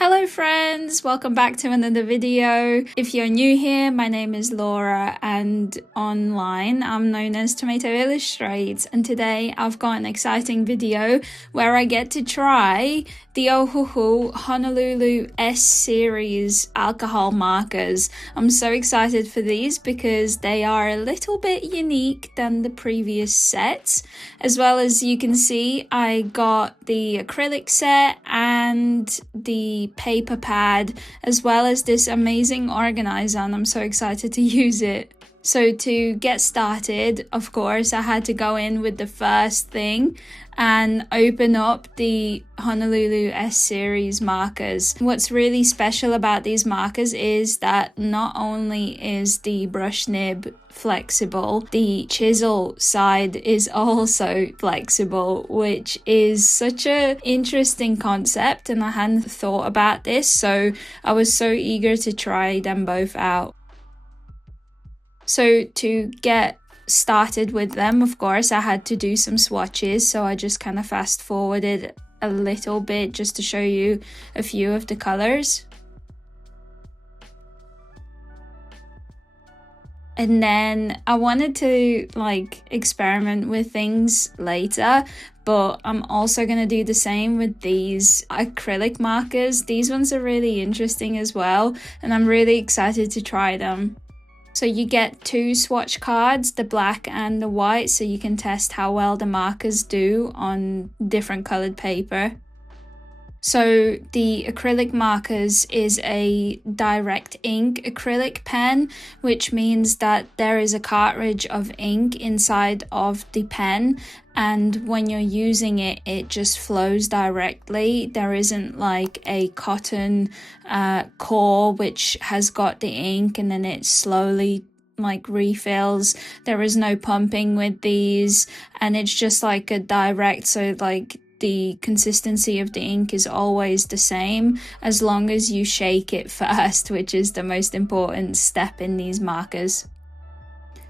Hello friends, welcome back to another video. If you're new here, my name is Laura and online I'm known as Tomatoillustrates, and today I've got an exciting video where I get to try the Ohuhu Honolulu S series alcohol markers. I'm so excited for these because they are a little bit unique than the previous sets. As well as you can see, I got the acrylic set and the paper pad, as well as this amazing organizer, and I'm so excited to use it. So to get started, of course, I had to go in with the first thing and open up the Honolulu S series markers. What's really special about these markers is that not only is the brush nib flexible, the chisel side is also flexible, which is such an interesting concept, and I hadn't thought about this, so I was so eager to try them both out. So to get started with them, of course, I had to do some swatches, so I just kind of fast forwarded a little bit just to show you a few of the colors. And then I wanted to experiment with things later, but I'm also going to do the same with these acrylic markers. These ones are really interesting as well, and I'm really excited to try them. So you get two swatch cards, the black and the white, so you can test how well the markers do on different colored paper. So the acrylic markers is a direct ink acrylic pen, which means that there is a cartridge of ink inside of the pen, and when you're using it, it just flows directly. There isn't like a cotton core which has got the ink and then it slowly refills. There is no pumping with these, and it's just like a direct, so the consistency of the ink is always the same as long as you shake it first, which is the most important step in these markers.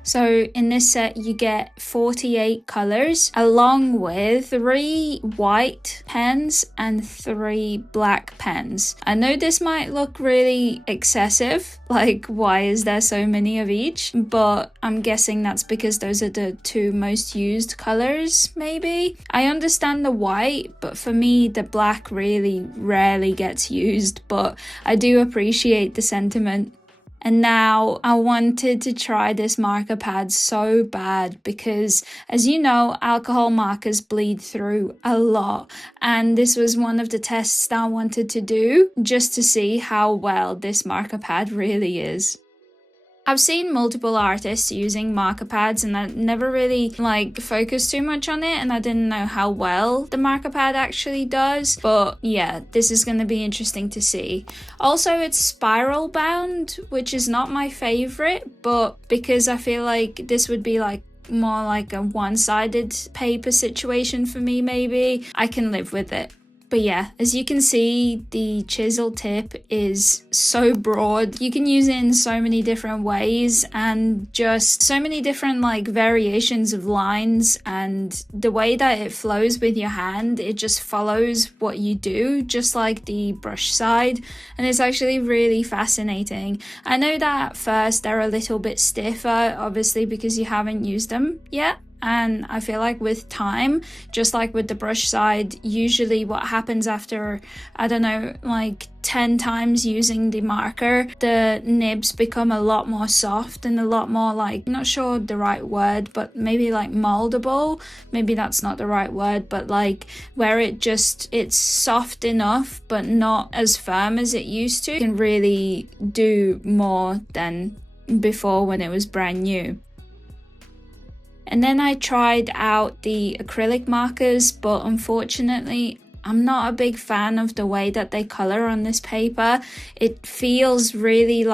So in this set you get 48 colors along with 3 white pens and 3 black pens. I know this might look really excessive, like why is there so many of each? But I'm guessing that's because those are the 2 most used colors, maybe? I understand the white, but for me the black really rarely gets used, but I do appreciate the sentiment. And now I wanted to try this marker pad so bad because, as you know, alcohol markers bleed through a lot, and this was one of the tests that I wanted to do just to see how well this marker pad really is. I've seen multiple artists using marker pads and I never really focused too much on it, and I didn't know how well the marker pad actually does, but yeah, this is going to be interesting to see. Also, it's spiral bound, which is not my favorite, but because I feel like this would be more like a one-sided paper situation for me, maybe I can live with it. But yeah, as you can see, the chisel tip is so broad. You can use it in so many different ways and just so many different variations of lines, and the way that it flows with your hand, it just follows what you do, just like the brush side, and it's actually really fascinating. I know that at first they're a little bit stiffer, obviously because you haven't used them yet. And I feel like with time, just like with the brush side, usually what happens after, 10 times using the marker, the nibs become a lot more soft and a lot more not sure the right word, but maybe moldable. Maybe that's not the right word, but where it's soft enough, but not as firm as it used to. It can really do more than before when it was brand new. And then I tried out the acrylic markers, but unfortunately I'm not a big fan of the way that they color on this paper. It feels really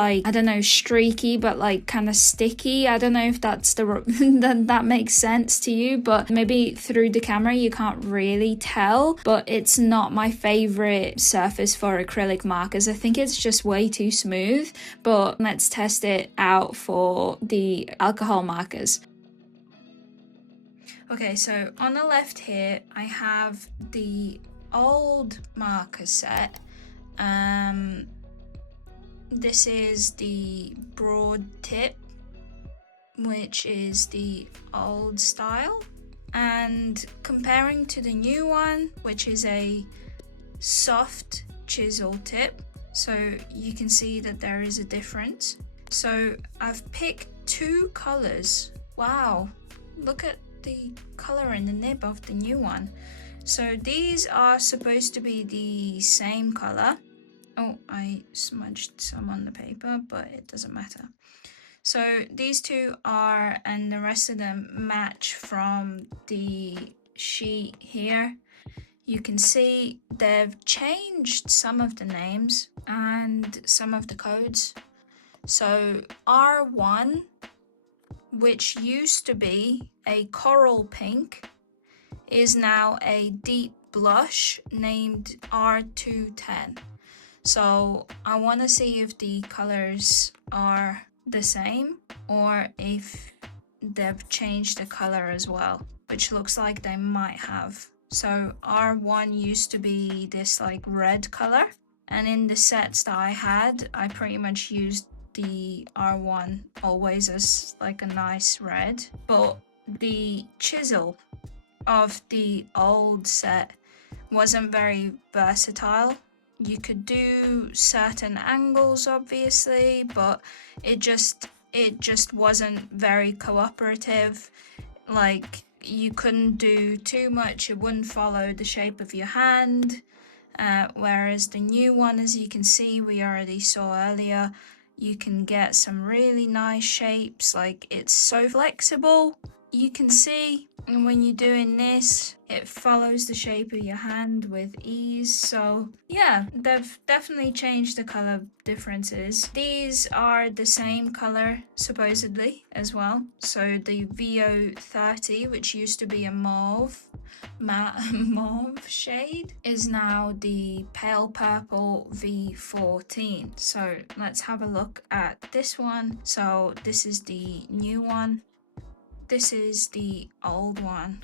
streaky, but kind of sticky. I don't know if that's that makes sense to you, but maybe through the camera you can't really tell, but it's not my favorite surface for acrylic markers. I think it's just way too smooth, but let's test it out for the alcohol markers. Okay, so on the left here, I have the old marker set, This is the broad tip, which is the old style, and comparing to the new one, which is a soft chisel tip, so you can see that there is a difference. So I've picked two colors. Wow, look at the color in the nib of the new one. So these are supposed to be the same color. Oh, I smudged some on the paper, but it doesn't matter. So these two are, and the rest of them match from the sheet here. You can see they've changed some of the names and some of the codes. So R1, which used to be a coral pink, is now a deep blush named R210. So I want to see if the colors are the same or if they've changed the color as well, which looks like they might have. So R1 used to be this like red color, and in the sets that I had, I pretty much used the R1 always as like a nice red, but the chisel of the old set wasn't very versatile. You could do certain angles obviously, but it just wasn't very cooperative. Like you couldn't do too much, it wouldn't follow the shape of your hand. Whereas the new one, as you can see, we already saw earlier, you can get some really nice shapes. Like it's so flexible, you can see, and when you're doing this, it follows the shape of your hand with ease. So yeah, they've definitely changed the color differences. These are the same color supposedly as well. So the VO30, which used to be a mauve shade, is now the pale purple V14. So let's have a look at this one. So this is the new one, this is the old one.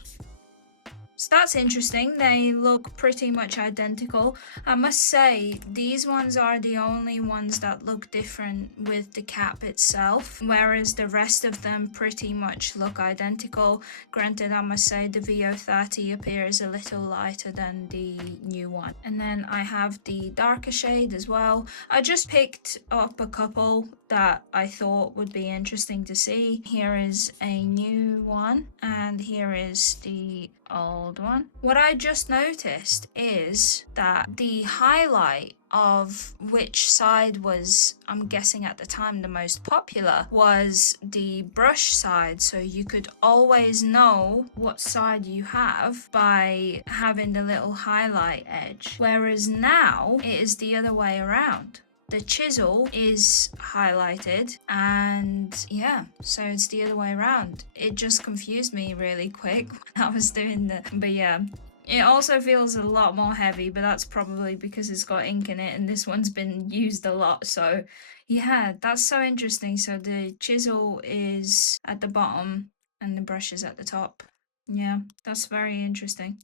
So that's interesting. They look pretty much identical. I must say, these ones are the only ones that look different with the cap itself, whereas the rest of them pretty much look identical. Granted, I must say the VO30 appears a little lighter than the new one. And then I have the darker shade as well. I just picked up a couple that I thought would be interesting to see. Here is a new one, and here is the old one. What I just noticed is that the highlight of which side was, I'm guessing at the time, the most popular was the brush side. So you could always know what side you have by having the little highlight edge. Whereas now it is the other way around. The chisel is highlighted, and yeah, so it's the other way around. It just confused me really quick when I was doing but yeah. It also feels a lot more heavy, but that's probably because it's got ink in it and this one's been used a lot. So yeah, that's so interesting. So the chisel is at the bottom and the brush is at the top. Yeah, that's very interesting.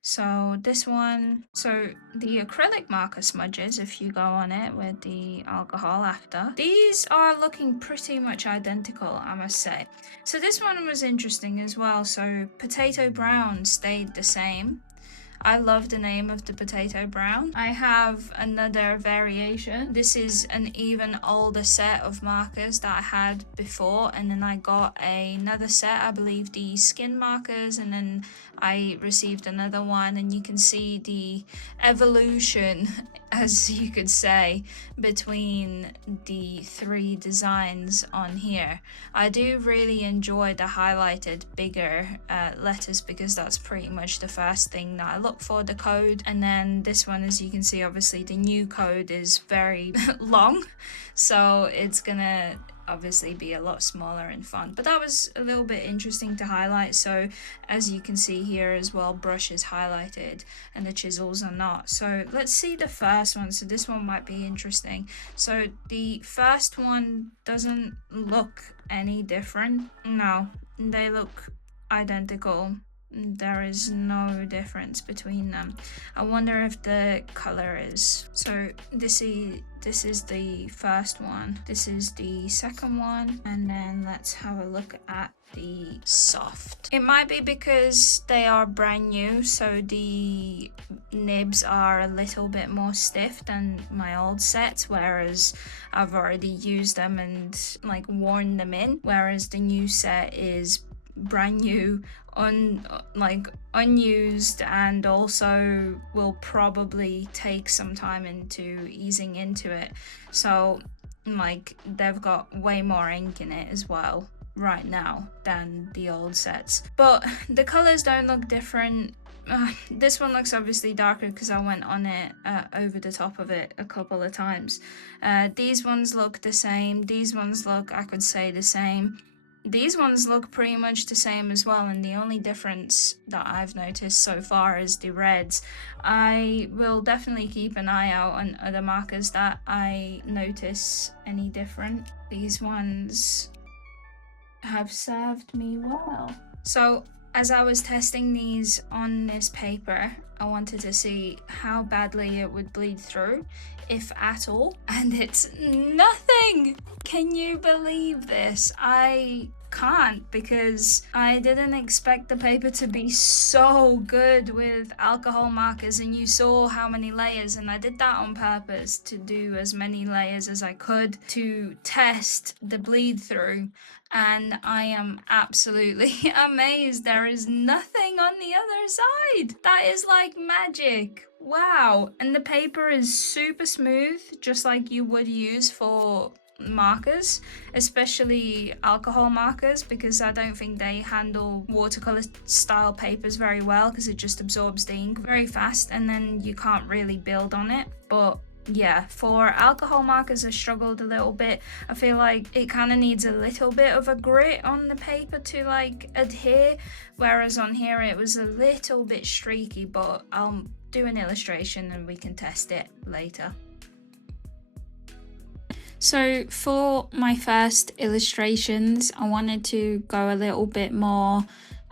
So this one, so the acrylic marker smudges, if you go on it with the alcohol after, these are looking pretty much identical, I must say. So this one was interesting as well. So potato brown stayed the same. I love the name of the potato brown. I have another variation. This is an even older set of markers that I had before, and then I got another set, I believe the skin markers, and then I received another one, and you can see the evolution, as you could say, between the three designs on here. I do really enjoy the highlighted bigger letters because that's pretty much the first thing that I look for, the code. And then this one, as you can see, obviously the new code is very long, so it's gonna obviously be a lot smaller and fun, but that was a little bit interesting to highlight. So as you can see here as well, brush is highlighted and the chisels are not. So let's see the first one. So this one might be interesting. So the first one doesn't look any different. No, they look identical. there is no difference between them. I wonder if the color is. So this is the first one, this is the second one, and then let's have a look at the soft. It might be because they are brand new, so the nibs are a little bit more stiff than my old sets, whereas I've already used them and like worn them in, whereas the new set is brand new, unused, and also will probably take some time into easing into it. So like they've got way more ink in it as well right now than the old sets, but the colors don't look different. This one looks obviously darker because I went on it over the top of it a couple of times. These ones look the same, these ones look, I could say, the same. These ones look pretty much the same as well, and the only difference that I've noticed so far is the reds. I will definitely keep an eye out on other markers that I notice any different. These ones have served me well. So as I was testing these on this paper, I wanted to see how badly it would bleed through, if at all, and it's nothing. Can you believe this? I can't, because I didn't expect the paper to be so good with alcohol markers, and you saw how many layers, and I did that on purpose to do as many layers as I could to test the bleed through, and I am absolutely amazed. There is nothing on the other side. That is like magic. Wow. And the paper is super smooth, just like you would use for markers, especially alcohol markers, because I don't think they handle watercolor style papers very well, because it just absorbs the ink very fast and then you can't really build on it. But yeah, for alcohol markers I struggled a little bit. I feel like it kind of needs a little bit of a grit on the paper to like adhere, whereas on here it was a little bit streaky, but I'll do an illustration and we can test it later. So for my first illustrations, I wanted to go a little bit more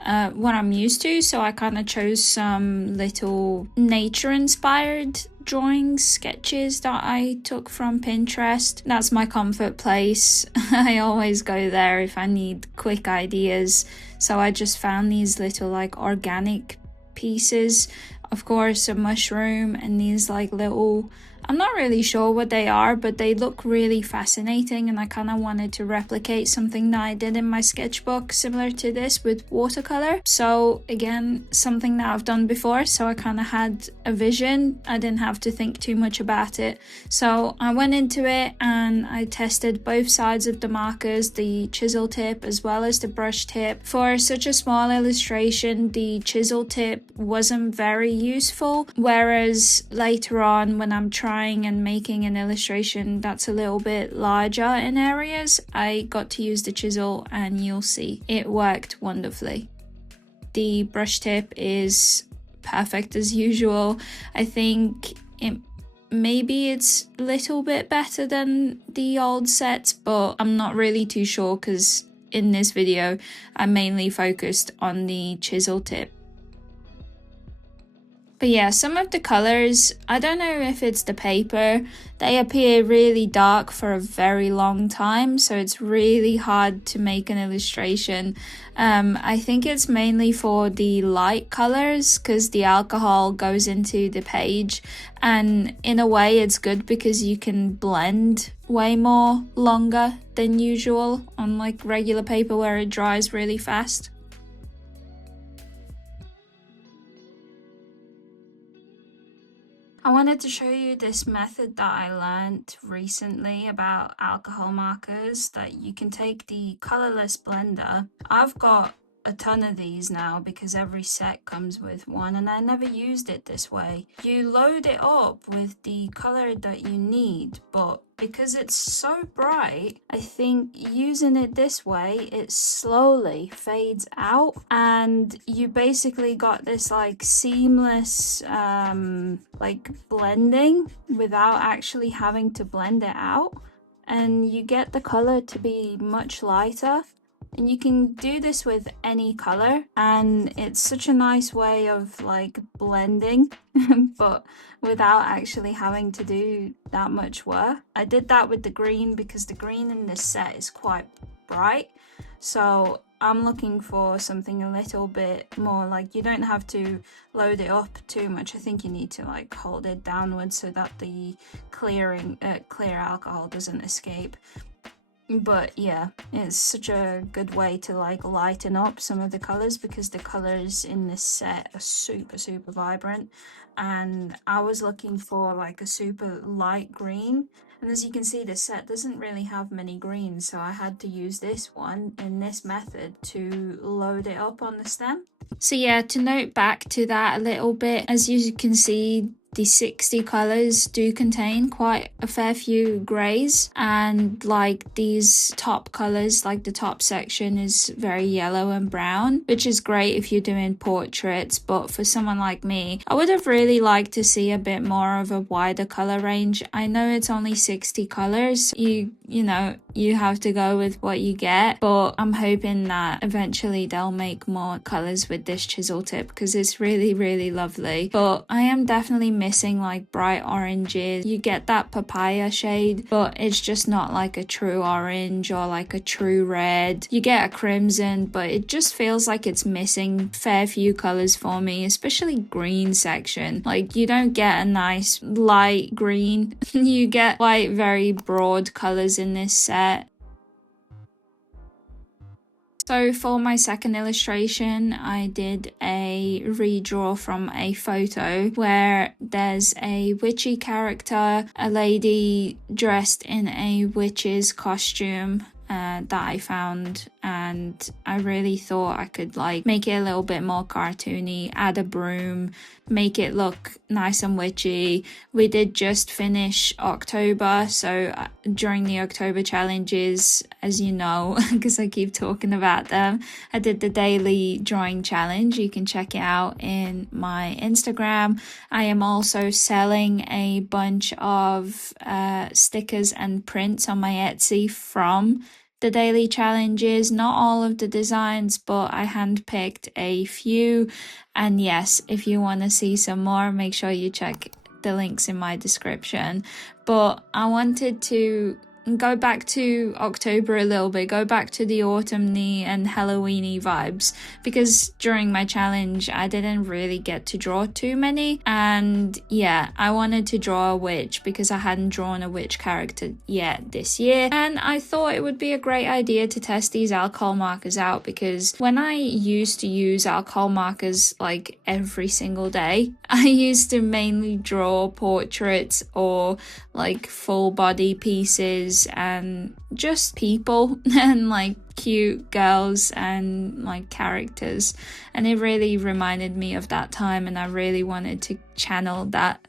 what I'm used to, so I kind of chose some little nature inspired drawings, sketches that I took from Pinterest. That's my comfort place. I always go there if I need quick ideas, so I just found these little like organic pieces, of course a mushroom, and these like little, I'm not really sure what they are, but they look really fascinating, and I kind of wanted to replicate something that I did in my sketchbook similar to this with watercolor. So again, something that I've done before, so I kind of had a vision. I didn't have to think too much about it. So I went into it and I tested both sides of the markers, the chisel tip as well as the brush tip. For such a small illustration, the chisel tip wasn't very useful, whereas later on when I'm trying and making an illustration that's a little bit larger in areas, I got to use the chisel and you'll see it worked wonderfully. The brush tip is perfect as usual. I think maybe it's a little bit better than the old sets, but I'm not really too sure because in this video I mainly focused on the chisel tip. But yeah, some of the colors, I don't know if it's the paper, they appear really dark for a very long time, so it's really hard to make an illustration. I think it's mainly for the light colors because the alcohol goes into the page, and in a way it's good because you can blend way more longer than usual on like regular paper where it dries really fast. I wanted to show you this method that I learned recently about alcohol markers, that you can take the colorless blender. I've got a ton of these now because every set comes with one, and I never used it this way. You load it up with the color that you need, but because it's so bright, I think using it this way, it slowly fades out, and you basically got this like seamless like blending without actually having to blend it out, and you get the color to be much lighter. And you can do this with any color, and it's such a nice way of like blending but without actually having to do that much work. I did that with the green because the green in this set is quite bright, so I'm looking for something a little bit more like, you don't have to load it up too much. I think you need to like hold it downwards so that the clear alcohol doesn't escape. But yeah, it's such a good way to like lighten up some of the colors, because the colors in this set are super vibrant, and I was looking for like a super light green, and as you can see, this set doesn't really have many greens, so I had to use this one in this method to load it up on the stem. So yeah, to note back to that a little bit, as you can see, the 60 colors do contain quite a fair few grays, and like these top colors, like the top section is very yellow and brown, which is great if you're doing portraits. But for someone like me, I would have really liked to see a bit more of a wider color range. I know it's only 60 colors, you know, you have to go with what you get, but I'm hoping that eventually they'll make more colors with this chisel tip, because it's really lovely. But I am definitely missing like bright oranges. You get that papaya shade, but it's just not like a true orange or like a true red. You get a crimson, but it just feels like it's missing fair few colors for me, especially green section. Like you don't get a nice light green. You get like very broad colors in this set. So for my second illustration, I did a redraw from a photo where there's a witchy character, a lady dressed in a witch's costume that I found, and I really thought I could like make it a little bit more cartoony, add a broom, make it look nice and witchy. We did just finish October, so during the October challenges, as you know, because I keep talking about them, I did the daily drawing challenge. You can check it out in my Instagram. I am also selling a bunch of stickers and prints on my Etsy from the daily challenges. Not all of the designs, but I handpicked a few. And yes, if you want to see some more, make sure you check the links in my description. But I wanted to go back to October a little bit, go back to the autumny and Halloweeny vibes, because during my challenge I didn't really get to draw too many, and yeah, I wanted to draw a witch because I hadn't drawn a witch character yet this year, and I thought it would be a great idea to test these alcohol markers out, because when I used to use alcohol markers like every single day, I used to mainly draw portraits or like full body pieces and just people and like cute girls and like characters, and it really reminded me of that time, and I really wanted to channel that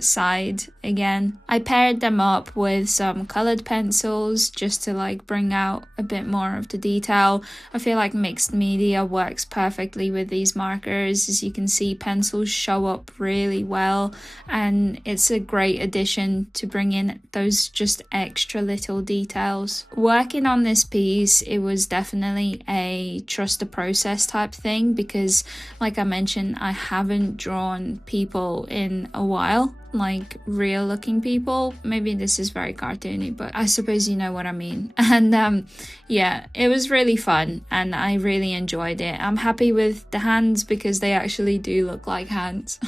side again. I paired them up with some colored pencils just to like bring out a bit more of the detail. I feel like mixed media works perfectly with these markers. As you can see, pencils show up really well, and it's a great addition to bring in those just extra little details. Working on this piece, it was definitely a trust the process type thing, because like I mentioned, I haven't drawn people in a while, like real looking people. Maybe this is very cartoony, but I suppose you know what I mean. And yeah, it was really fun and I really enjoyed it. I'm happy with the hands because they actually do look like hands.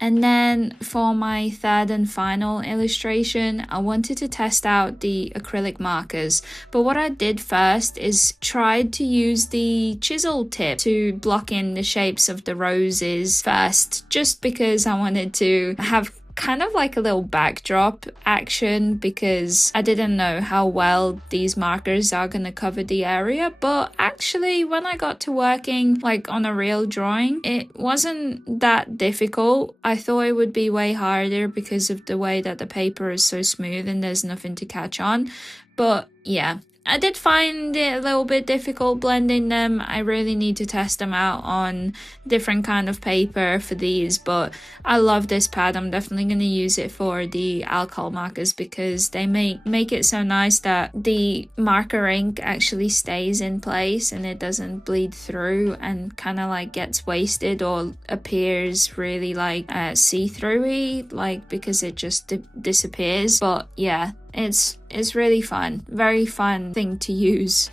And then for my third and final illustration, I wanted to test out the acrylic markers. But what I did first is tried to use the chisel tip to block in the shapes of the roses first, just because I wanted to have kind of like a little backdrop action, because I didn't know how well these markers are going to cover the area. But actually, when I got to working like on a real drawing, it wasn't that difficult. I thought it would be way harder because of the way that the paper is so smooth and there's nothing to catch on. But yeah, I did find it a little bit difficult blending them. I really need to test them out on different kind of paper for these, but I love this pad. I'm definitely going to use it for the alcohol markers because they make it so nice that the marker ink actually stays in place and it doesn't bleed through and kind of like gets wasted or appears really like see-through-y, like because it just disappears. But yeah, it's really fun, very fun thing to use.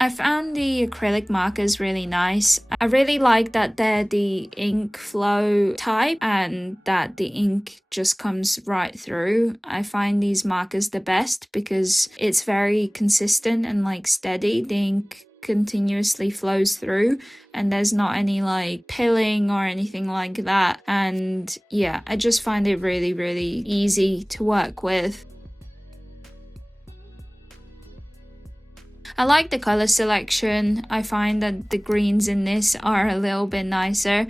I found the acrylic markers really nice. I really like that they're the ink flow type and that the ink just comes right through. I find these markers the best because it's very consistent and like steady. The ink continuously flows through and there's not any like pilling or anything like that. And yeah, I just find it really, really easy to work with. I like the color selection. I find that the greens in this are a little bit nicer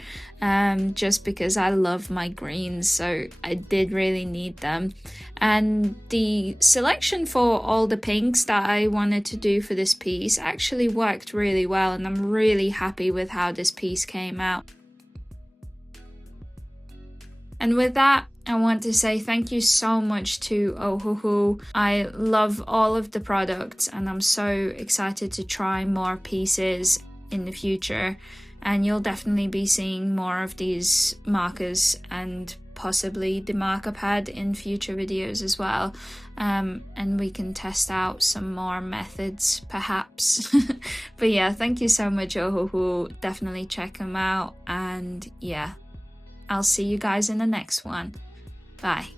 just because I love my greens, so I did really need them. And the selection for all the pinks that I wanted to do for this piece actually worked really well, and I'm really happy with how this piece came out. And with that, I want to say thank you so much to Ohuhu. I love all of the products and I'm so excited to try more pieces in the future. And you'll definitely be seeing more of these markers and possibly the marker pad in future videos as well. And we can test out some more methods perhaps. But yeah, thank you so much, Ohuhu. Definitely check them out. And yeah, I'll see you guys in the next one. Bye.